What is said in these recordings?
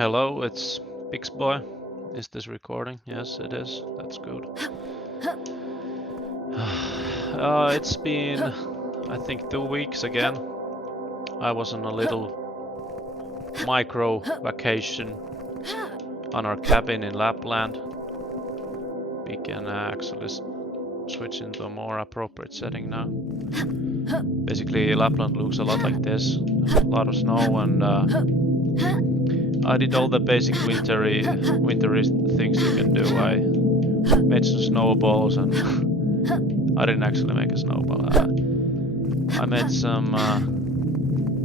Hello, it's Pixboy. Is this recording? Yes, it is. That's good. It's been, I think, 2 weeks again. I was on a little micro vacation on our cabin in Lapland. We can actually switch into a more appropriate setting now. Basically, Lapland looks a lot like this. A lot of snow, and I did all the basic wintery things you can do. I made some snowballs, and I didn't actually make a snowball. I made some,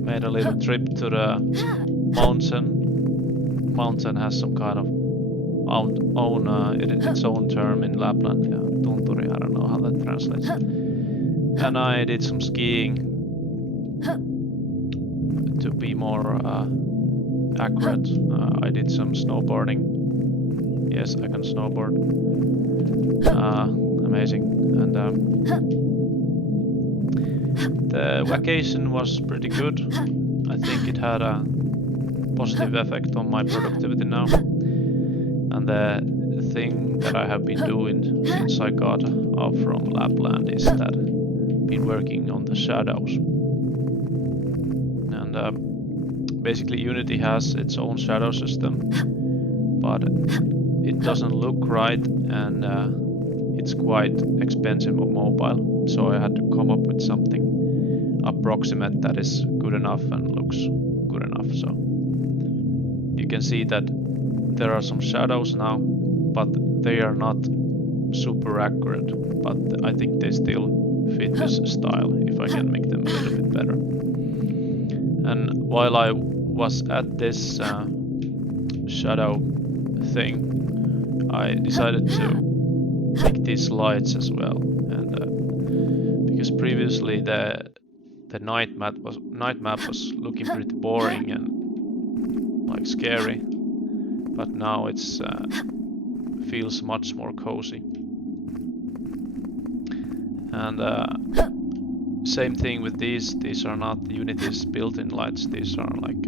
made a little trip to the mountain. Mountain has some kind of its own term in Lapland. Yeah, tunturi, I don't know how that translates. And I did some skiing to be more accurate. I did some snowboarding. Yes, I can snowboard. Amazing. And the vacation was pretty good. I think it had a positive effect on my productivity now. And the thing that I have been doing since I got off from Lapland is that I've been working on the shadows. And basically Unity has its own shadow system, but it doesn't look right, and it's quite expensive on mobile, so I had to come up with something approximate that is good enough and looks good enough. So you can see that there are some shadows now, but they are not super accurate, but I think they still fit this style if I can make them a little bit better. And while I was at this shadow thing, I decided to make these lights as well. And because previously the night map was looking pretty boring and like scary, but now it's feels much more cozy. And same thing with these. These are not Unity's built-in lights. These are like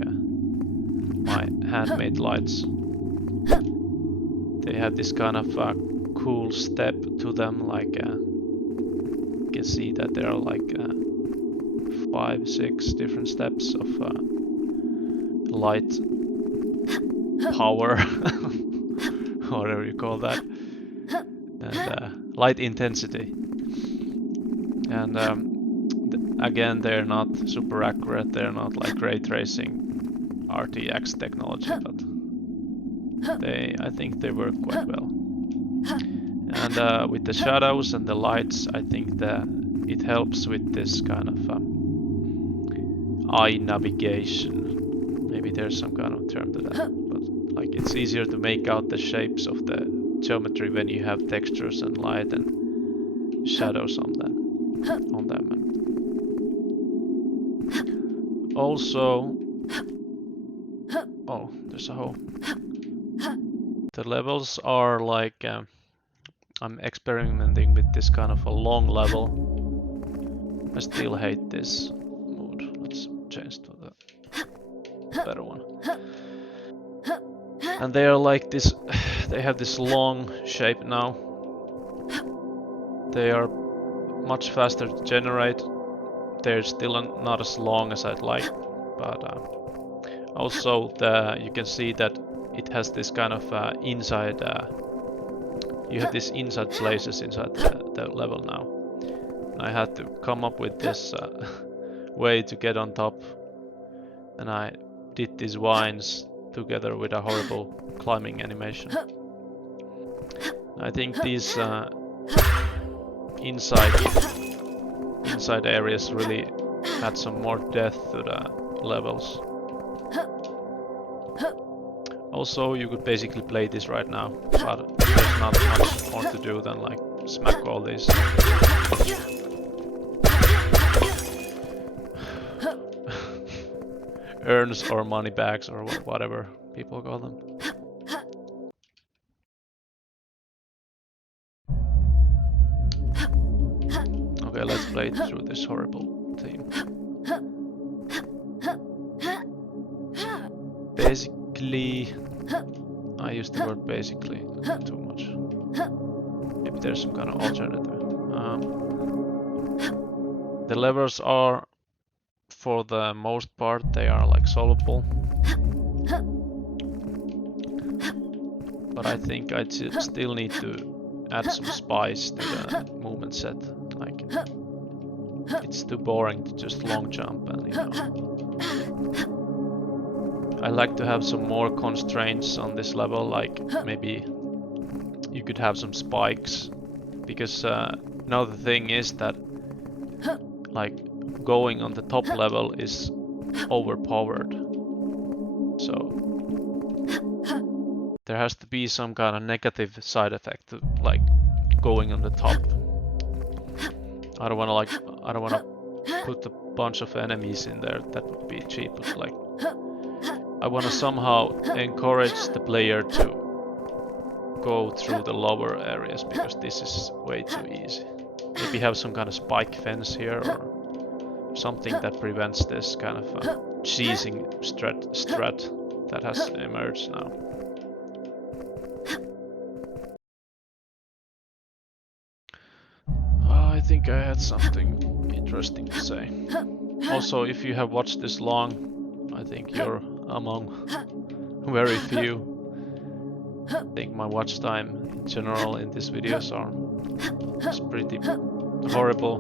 my handmade lights. They have this kind of cool step to them. Like you can see that there are like 5-6 different steps of light power, whatever you call that, and light intensity. And again, they're not super accurate. They're not like ray tracing RTX technology, but I think they work quite well. And with the shadows and the lights, I think that it helps with this kind of eye navigation. Maybe there's some kind of term to that, but like it's easier to make out the shapes of the geometry when you have textures and light and shadows on them. Also, oh, there's a hole. The levels are like I'm experimenting with this kind of a long level. I still hate this mode. Let's change to the better one. And they are like this. They have this long shape now. They are much faster to generate. They're still not as long as I'd like, but also you can see that it has this kind of inside. You have these inside places inside the level now. And I had to come up with this way to get on top, and I did these vines together with a horrible climbing animation. I think these inside areas really add some more depth to the levels. Also, you could basically play this right now, but there's not much more to do than like smack all these urns or money bags or whatever people call them. Okay, let's play through this horrible theme. basically, I use the word basically too much. Maybe there's some kind of alternative. The levels are, for the most part, they are like solvable. But I think I still need to add some spice to the movement set. Like, it's too boring to just long jump, and you know. I like to have some more constraints on this level, like maybe you could have some spikes, because now the thing is that like going on the top level is overpowered, so there has to be some kind of negative side effect to like going on the top. I don't want to put a bunch of enemies in there, that would be cheap, but like I want to somehow encourage the player to go through the lower areas, because this is way too easy. Maybe have some kind of spike fence here or something that prevents this kind of cheesing strat that has emerged now. I think I had something interesting to say. Also, if you have watched this long, I think you're among very few. I think my watch time in general in these videos is pretty horrible.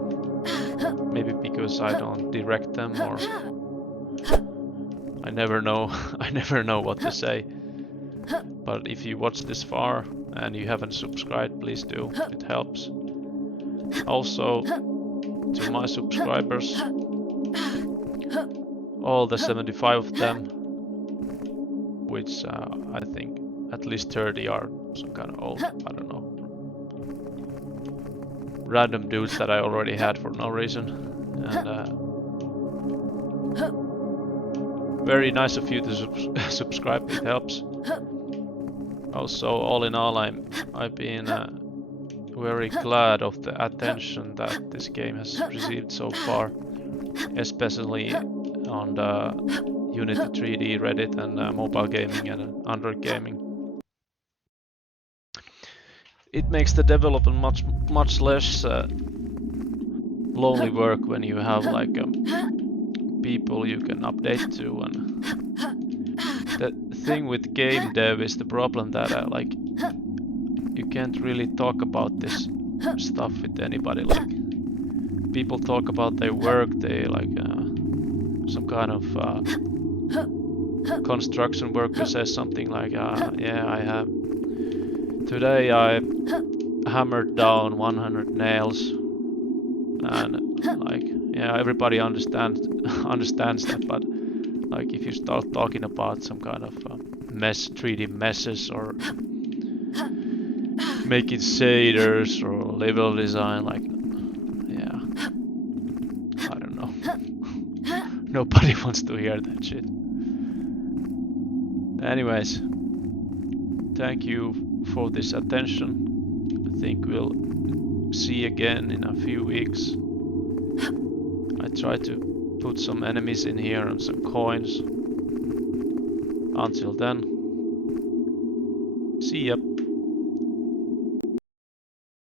Maybe because I don't direct them, or I never know I never know what to say. But if you watch this far and you haven't subscribed, please do, it helps. Also, to my subscribers, all the 75 of them, which I think at least 30 are some kind of old, I don't know, random dudes that I already had for no reason. And very nice of you to subscribe, it helps. Also, all in all, I've been very glad of the attention that this game has received so far, especially on the Unity 3D Reddit and mobile gaming and Android gaming. It makes the development much less lonely work when you have like people you can update to. And the thing with game dev is the problem that like you can't really talk about this stuff with anybody. Like, people talk about their work, they like some kind of construction worker says something like, yeah, today I hammered down 100 nails, and like, yeah, everybody understands that, but like if you start talking about some kind of 3D messes or making shaders or level design, like, yeah, I don't know. Nobody wants to hear that shit. Anyways, thank you for this attention. I think we'll see again in a few weeks. I try to put some enemies in here and some coins. Until then, see ya.